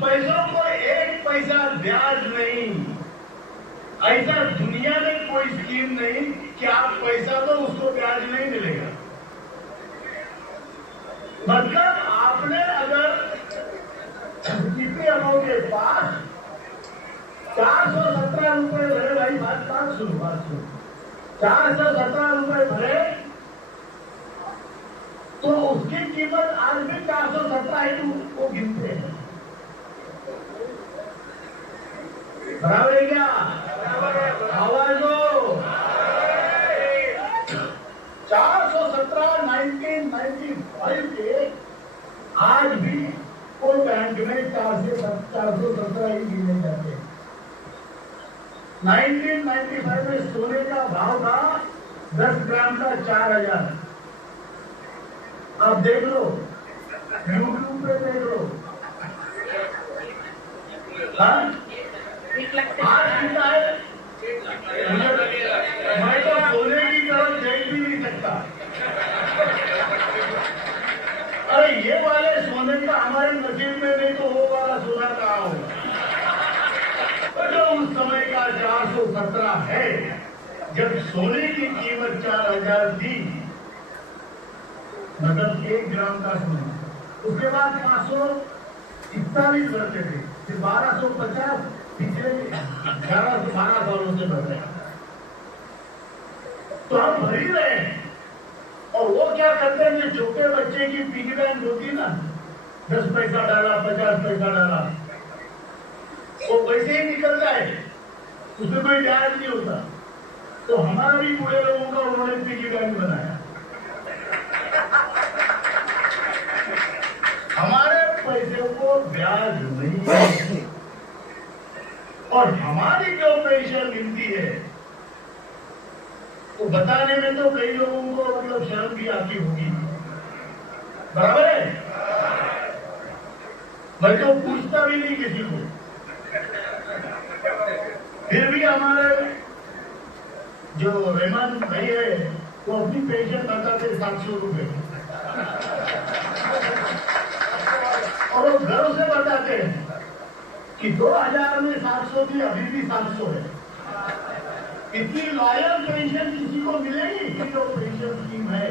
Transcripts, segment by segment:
पैसों को एक पैसा ब्याज नहीं। ऐसा दुनिया में कोई स्कीम नहीं कि आप पैसा दो उसको ब्याज नहीं मिलेगा। मतलब आपने अगर ईपीएफओ के पास 417 रुपए भरे, भाई बात सुनो, 417 रुपए भरे तो उसकी कीमत आज भी 417 ही वो गिनते हैं। बराबर है क्या? आवाज दो। 417 1995 के आज भी कोई बैंक में 417 ही गिने जाते हैं। 1995 में सोने का भाव था 10 ग्राम का 4000। आप देख लो, यूट्यूब पे देख लो। हाँ? आज कितना है? मैं तो सोने की तरफ देख भी नहीं सकता। अरे ये वाले सोने का हमारे नसीब में नहीं तो वो वाला सोना कहाँ होगा? तो जो उस समय का 417 है, जब सोने की कीमत 4000 थी, मतलब 1 ग्राम का सोना, उसके बाद 541 बढ़ते थे, फिर 1250, पिछले 11-12 सालों से बढ़ रहे हैं। तो हम भर ही रहे हैं। और वो क्या करते हैं, जो छोटे बच्चे की पिगी बैंक होती है ना, 10 पैसा डाला, 50 पैसा डाला, वो पैसे ही निकलता है, उसमें कोई ब्याज नहीं होता। तो हमारा भी बूढ़े लोगों का उन्होंने पिगी बैंक बनाया। हमारे पैसे को ब्याज नहीं है और हमारी जो पेंशन मिलती है तो बताने में तो कई लोगों को मतलब शर्म भी आती होगी। बराबर है? मैं तो पूछता भी नहीं किसी को, फिर भी हमारे जो रहमान भाई है वो अपनी पेंशन बताते 700 रुपए और वो घरों से बताते हैं कि 2000 में 700 थी, अभी भी 700 है। इतनी लॉयल पेंशन किसी को मिलेगी? कि जो पेंशन स्कीम है,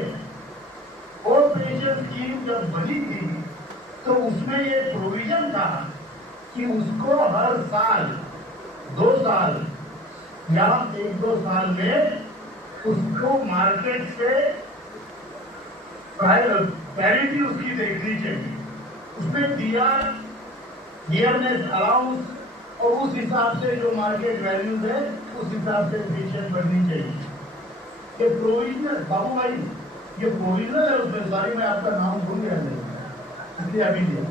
वो पेंशन स्कीम जब बनी थी तो उसमें ये प्रोविजन था कि उसको हर साल 2 साल या 1-2 साल में उसको मार्केट से पैरिटी उसकी देखनी चाहिए। उसमें दिया ईयरनेस अलाउंस और उस हिसाब से जो मार्केट वैल्यूज है उस हिसाब से पेंशन बढ़नी चाहिए। ये प्रोविजनल, बाबू भाई ये प्रोविजनल है उसमें। सॉरी मैं आपका नाम भूल गया, इसलिए अभी लिया।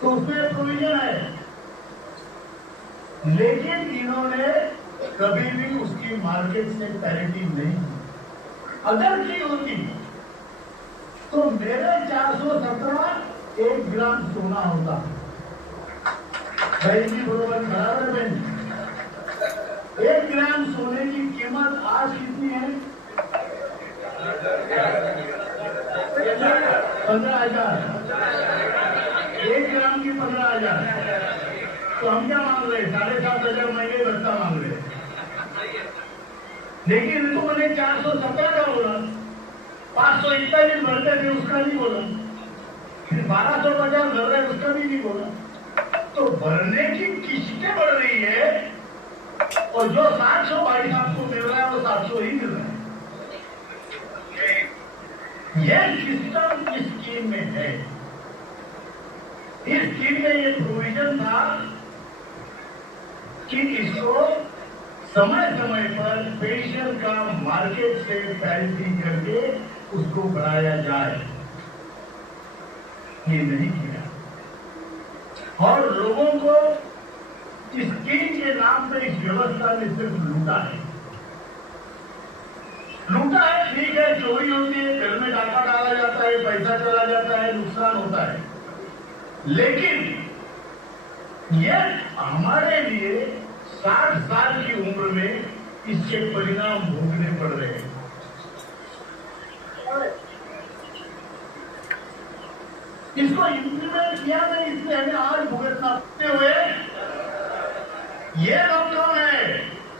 तो उसमें प्रोविजन है, लेकिन इन्होंने कभी भी उसकी मार्केट से पैरिटी नहीं की। अगर की होती तो मेरे 417 1 ग्राम सोना होता। बहन जी बरोबर बराबर बहन, 1 ग्राम सोने की कीमत आज कितनी है? 15,000। 1 ग्राम की 15,000। तो हम क्या मांग रहे? 7,500 महंगे बस्ता मांग रहे। लेकिन इनको मैंने 417 का बोला, 541 भरते थे उसका नहीं बोला, फिर 1250 भर रहे उसका भी नहीं बोला। तो भरने की किस्तें बढ़ रही है और जो 700 भाई साहब को मिल रहा है वो 700 ही मिल रहा है। ये सिस्टम इस स्कीम में है। इस स्कीम में ये प्रोविजन था कि इसको समय समय पर पेंशन का मार्केट से पैरिटी करके उसको बढ़ाया जाए। ये नहीं किया और लोगों को स्कीम के नाम पे इस व्यवस्था में सिर्फ लूटा है। लूटा है, ठीक है, चोरी होती है, घर में डाका डाला जाता है, पैसा चला जाता है, नुकसान होता है, लेकिन ये हमारे लिए 60 साल की उम्र में इसके परिणाम भोगने पड़ रहे हैं। इसको इम्प्लीमेंट किया नहीं, इसलिए हमें आज भुगतना पड़ते हुए। ये लोग कौन है?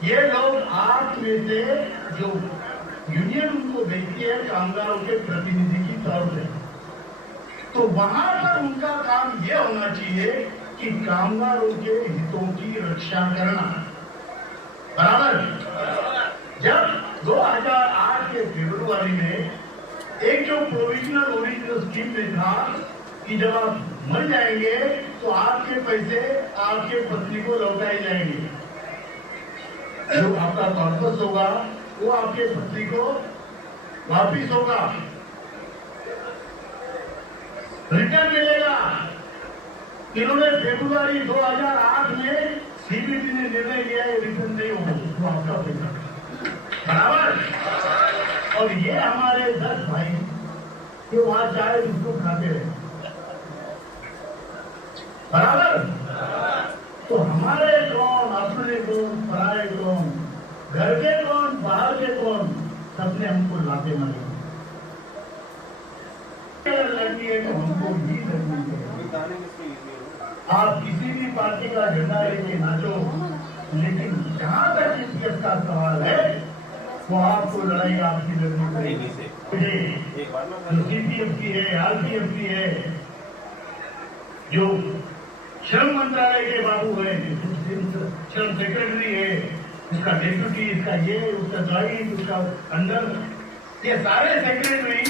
ये लोग आप में से जो यूनियन उनको भेजती है कामगारों के प्रतिनिधि की तौर पे, तो वहां पर उनका काम यह होना चाहिए कि कामगारों के हितों की रक्षा करना। बराबर। जब 2008 के फरवरी में एक जो प्रोविजनल ओरिजिनल स्कीम में था कि जब आप मर जाएंगे तो आपके पैसे आपके पत्नी को लौटाए जाएंगे, जो आपका कॉर्पस होगा वो आपके पत्नी को वापिस होगा, रिटर्न मिलेगा। इन्होंने फरवरी 2008 में सीबीडी ने निर्णय लिया है रिटर्न नहीं होगा, वो आपका पैसा। बराबर। और ये हमारे 10 भाई ये वहां चाय बिस्कुट खाते रहे। बराबर। तो हमारे कौन, अपने कौन, पराए कौन, घर के कौन, बाहर के कौन, सबने हमको लाते मारे। लड़की है तो हमको ही लड़नी है। आप किसी भी पार्टी का झंडा लेके नाचो, लेकिन जहां तक इस केस का सवाल है वो आपको लड़ाई आपकी लड़नी पड़ेगी। जो सीपीएफ की है, आरपीएफ की है, जो श्रम मंत्रालय के बाबू है, श्रम सेक्रेटरी है, उसका डेप्यूटी, इसका ये, उसका जॉइंट, उसका अंडर, ये सारे सेक्रेटरी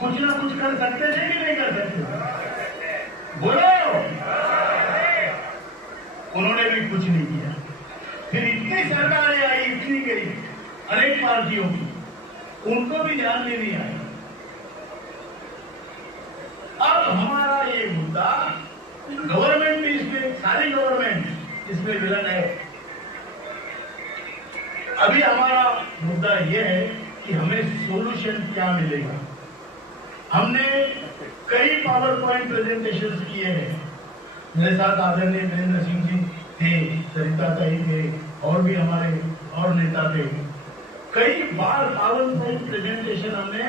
कुछ ना कुछ कर सकते थे कि नहीं कर सकते? बोलो। उन्होंने भी कुछ नहीं किया। फिर इतनी सरकारें आई, इतनी गई अनेक पार्टियों की, उनको भी ध्यान में नहीं आया। अब हमारा ये मुद्दा, गवर्नमेंट भी इसमें, सारी गवर्नमेंट इसमें विलन है। अभी हमारा मुद्दा यह है कि हमें सोल्यूशन क्या मिलेगा। हमने कई पावर पॉइंट प्रेजेंटेशन किए हैं। मेरे साथ आदरणीय वीरेंद्र सिंह जी थे, सरिता ताई थे, और भी हमारे और नेता थे। कई बार पावर पॉइंट प्रेजेंटेशन हमने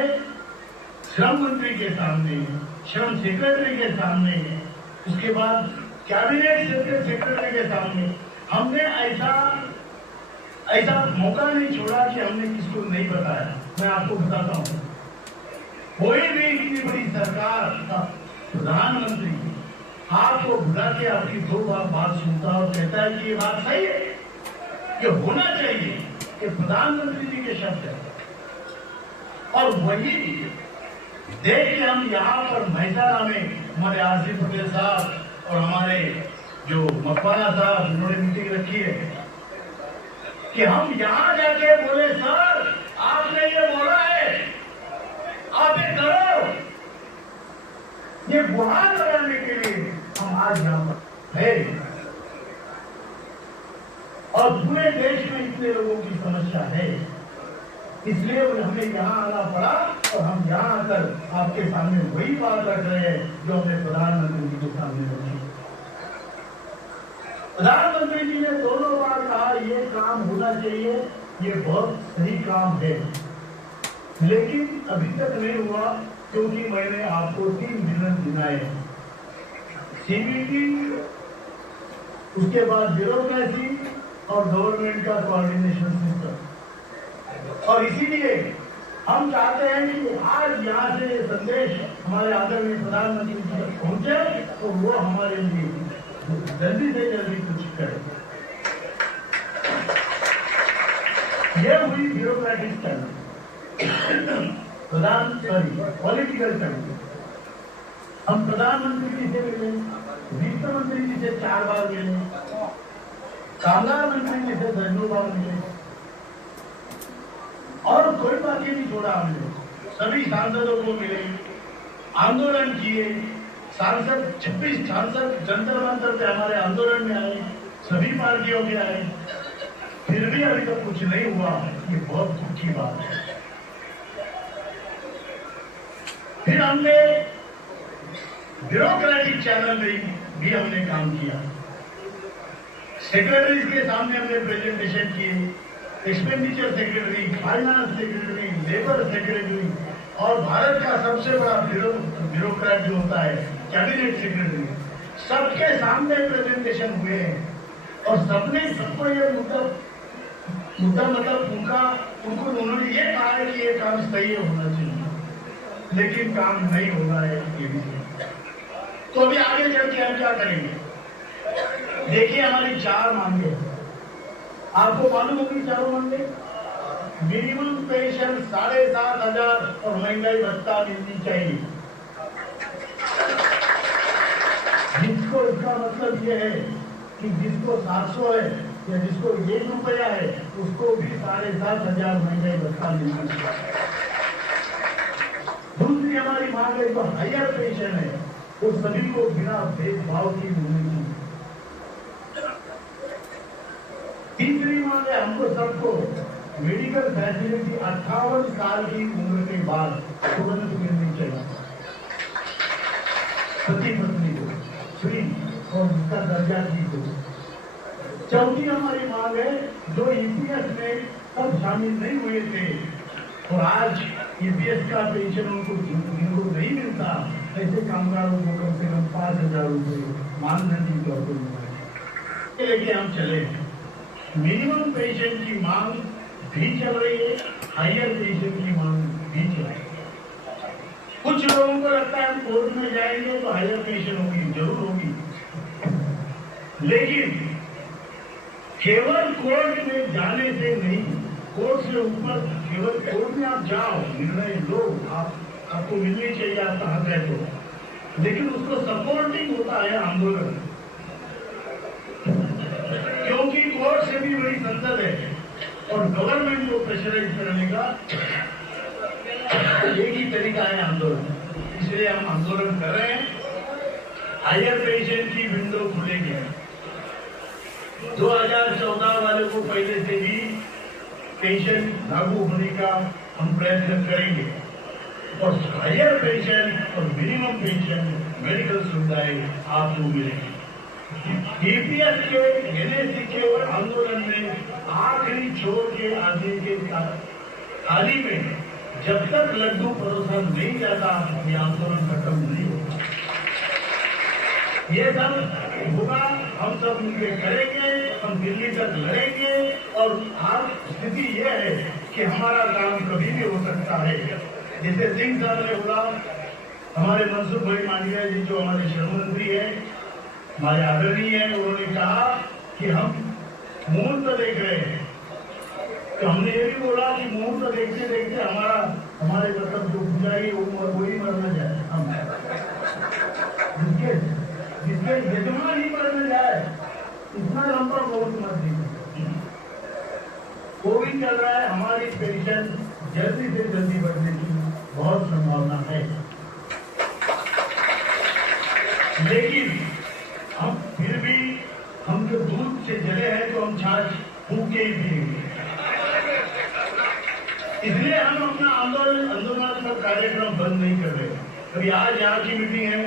श्रम मंत्री के सामने, श्रम सेक्रेटरी के सामने, उसके बाद कैबिनेट सेक्रेटरी के सामने, हमने ऐसा मौका नहीं छोड़ा कि हमने किसको नहीं बताया। मैं आपको बताता हूं, कोई भी इतनी बड़ी सरकार का प्रधानमंत्री आपको बुला के आपकी 2 बात सुनता और कहता है कि ये बात सही है, ये होना चाहिए, कि प्रधानमंत्री जी के शब्द है। और वही देख के हम यहाँ पर महसाना में हमारे आसिफ पटेल साहब और हमारे जो मकवाना साहब, उन्होंने मीटिंग रखी है कि हम यहाँ जाके बोले सर आपने ये बोला है, आप ये करो। ये गुहार लगाने के लिए हम आज यहाँ पर है। और पूरे देश में इतने लोगों की समस्या है, इसलिए हमें यहाँ आना पड़ा और हम यहाँ आकर आपके सामने वही बात रख रहे हैं जो हमने प्रधानमंत्री जी के सामने रखी। प्रधानमंत्री जी ने दोनों बार कहा ये काम होना चाहिए, ये बहुत सही काम है, लेकिन अभी तक नहीं हुआ क्योंकि मैंने आपको 3 विजन गिनाए हैं। सीबीटी, उसके बाद ब्यूरोक्रेसी और गवर्नमेंट का कोऑर्डिनेशन सिस्टम। और इसीलिए हम चाहते हैं कि आज यहाँ से ये संदेश हमारे आदरणीय प्रधानमंत्री जी तक पहुंचे तो वो हमारे लिए जल्दी से जल्दी कुछ करें। ये हुई ब्यूरोक्रेटिक टर्म, पॉलिटिकल टर्म। हम प्रधानमंत्री जी से मिले, वित्त मंत्री जी से 4 बार मिले, कामगार मंत्री जी से 10 बार मिले, और कोई बाकी नहीं छोड़ा हमने। सभी सांसदों को मिले, आंदोलन किए, सांसद 26 सांसद जंतर मंतर पे हमारे आंदोलन में आए, सभी पार्टियों के आए, फिर भी अभी तक कुछ नहीं हुआ। ये बहुत दुख की बात है। फिर हमने ब्यूरोक्रेटिक चैनल में भी हमने काम किया। सेक्रेटरीज के सामने हमने प्रेजेंटेशन किए, expenditure secretary, finance secretary, labour secretary, और भारत का सबसे बड़ा ब्यूरोक्रेट जो होता है कैबिनेट सेक्रेटरी, सबके सामने प्रेजेंटेशन हुए हैं और सबको ये मुद्दा मतलब उनको उन्होंने ये कहा है कि ये काम सही होना चाहिए, लेकिन काम नहीं हो रहा है ये भी। तो अभी आगे चल के हम क्या करेंगे? देखिए, हमारी 4 मांगे, आपको मालूम होगी चारों मांगे। मिनिमम पेंशन 7,500 और महंगाई भत्ता मिलनी चाहिए, जिसको इसका मतलब ये है कि जिसको 700 है या जिसको 1 रुपया है उसको भी 7,500 महंगाई भत्ता मिलना चाहिए। दूसरी हमारी मांग है जो हायर पेंशन है वो सभी को बिना भेदभाव की मिलनी चाहिए। तीसरी मांग है हमको सबको मेडिकल फैसिलिटी 58 साल की उम्र के बाद तुरंत मिलनी चाहिए, पति पत्नी को फ्री और उसका दर्जा भी हो। चौथी हमारी मांग है जो ईपीएस में तब शामिल नहीं हुए थे और आज ईपीएस का पेंशन उनको नहीं मिलता, ऐसे कामगारों को कम से कम 5,000 रुपये मानधन की तौर पर मिलना लेके हम चले। मिनिमम पेंशन की मांग भी चल रही है, हायर पेंशन की मांग भी चल रही है। कुछ लोगों को लगता है हम कोर्ट में जाएंगे तो हायर पेंशन होगी, जरूर होगी, लेकिन केवल कोर्ट में जाने से नहीं, कोर्ट से ऊपर केवल कोर्ट में आप जाओ, निर्णय लो, आपको मिलनी चाहिए, आपका हक है तो, लेकिन उसको सपोर्टिंग होता है आंदोलन, क्योंकि कोर्ट से भी बड़ी संसद है और गवर्नमेंट को प्रेशराइज करने का एक ही तरीका है आंदोलन। इसलिए हम आंदोलन कर रहे हैं। हायर पेंशन की विंडो खुलेगी। 2014 वाले को पहले से ही पेंशन लागू होने का हम प्रयत्न करेंगे और हायर पेंशन और मिनिमम पेंशन मेडिकल सुविधाएं आपको मिलेंगी। ईपीएस के एनएसी के आंदोलन में आखिरी छोर के आदमी के थाली में जब तक लड्डू परोसा नहीं जाता ये आंदोलन खत्म नहीं होगा। ये सब होगा, हम सब मिलकर करेंगे, हम दिल्ली तक लड़ेंगे और आज स्थिति यह है कि हमारा काम कभी भी हो सकता है। जैसे सिंह साहब ने बोला, हमारे मनसुख भाई मांडविया जी जो हमारे श्रम मंत्री है, हमारे आदरणीय है, उन्होंने कहा कि हम मुहूर्त देख रहे हैं, तो हमने ये भी बोला कि मुहूर्त देखते देखते हमारे मतलब जो पुजारी वही मरना जाए, हम जिसके यजमान ही मरने जाए, इतना लंबा बहुत मत दीजिए। कोविड चल रहा है, हमारी पेंशन जल्दी से जल्दी बढ़ने की बहुत संभावना है, लेकिन हम फिर भी हम जो दूध से जले हैं तो हम छाछ फूक के ही पिएंगे। इसलिए हम अपना आंदोलनात्मक कार्यक्रम बंद नहीं कर रहे। अभी आज यहाँ की मीटिंग है,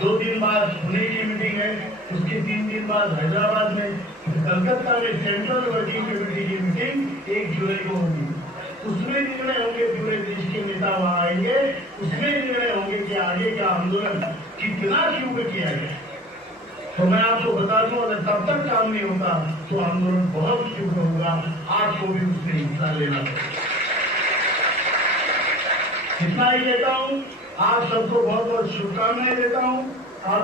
2 दिन बाद पुणे की मीटिंग है, उसके 3 दिन बाद हैदराबाद में, कलकत्ता में सेंट्रल वर्किंग कमेटी की मीटिंग 1 जुलाई को होगी। उसमें निर्णय होंगे, पूरे देश के नेता वहां आएंगे, उसमें निर्णय होंगे कि आगे का आंदोलन कितना तीव्र किया गया। तो मैं आपको बता दूं, अगर तब तक काम नहीं होता तो आंदोलन बहुत तीव्र होगा, आपको भी उसमें हिस्सा लेना पड़ेगा। इतना ही देता हूं, आप सबको बहुत बहुत शुभकामनाएं देता हूं। आप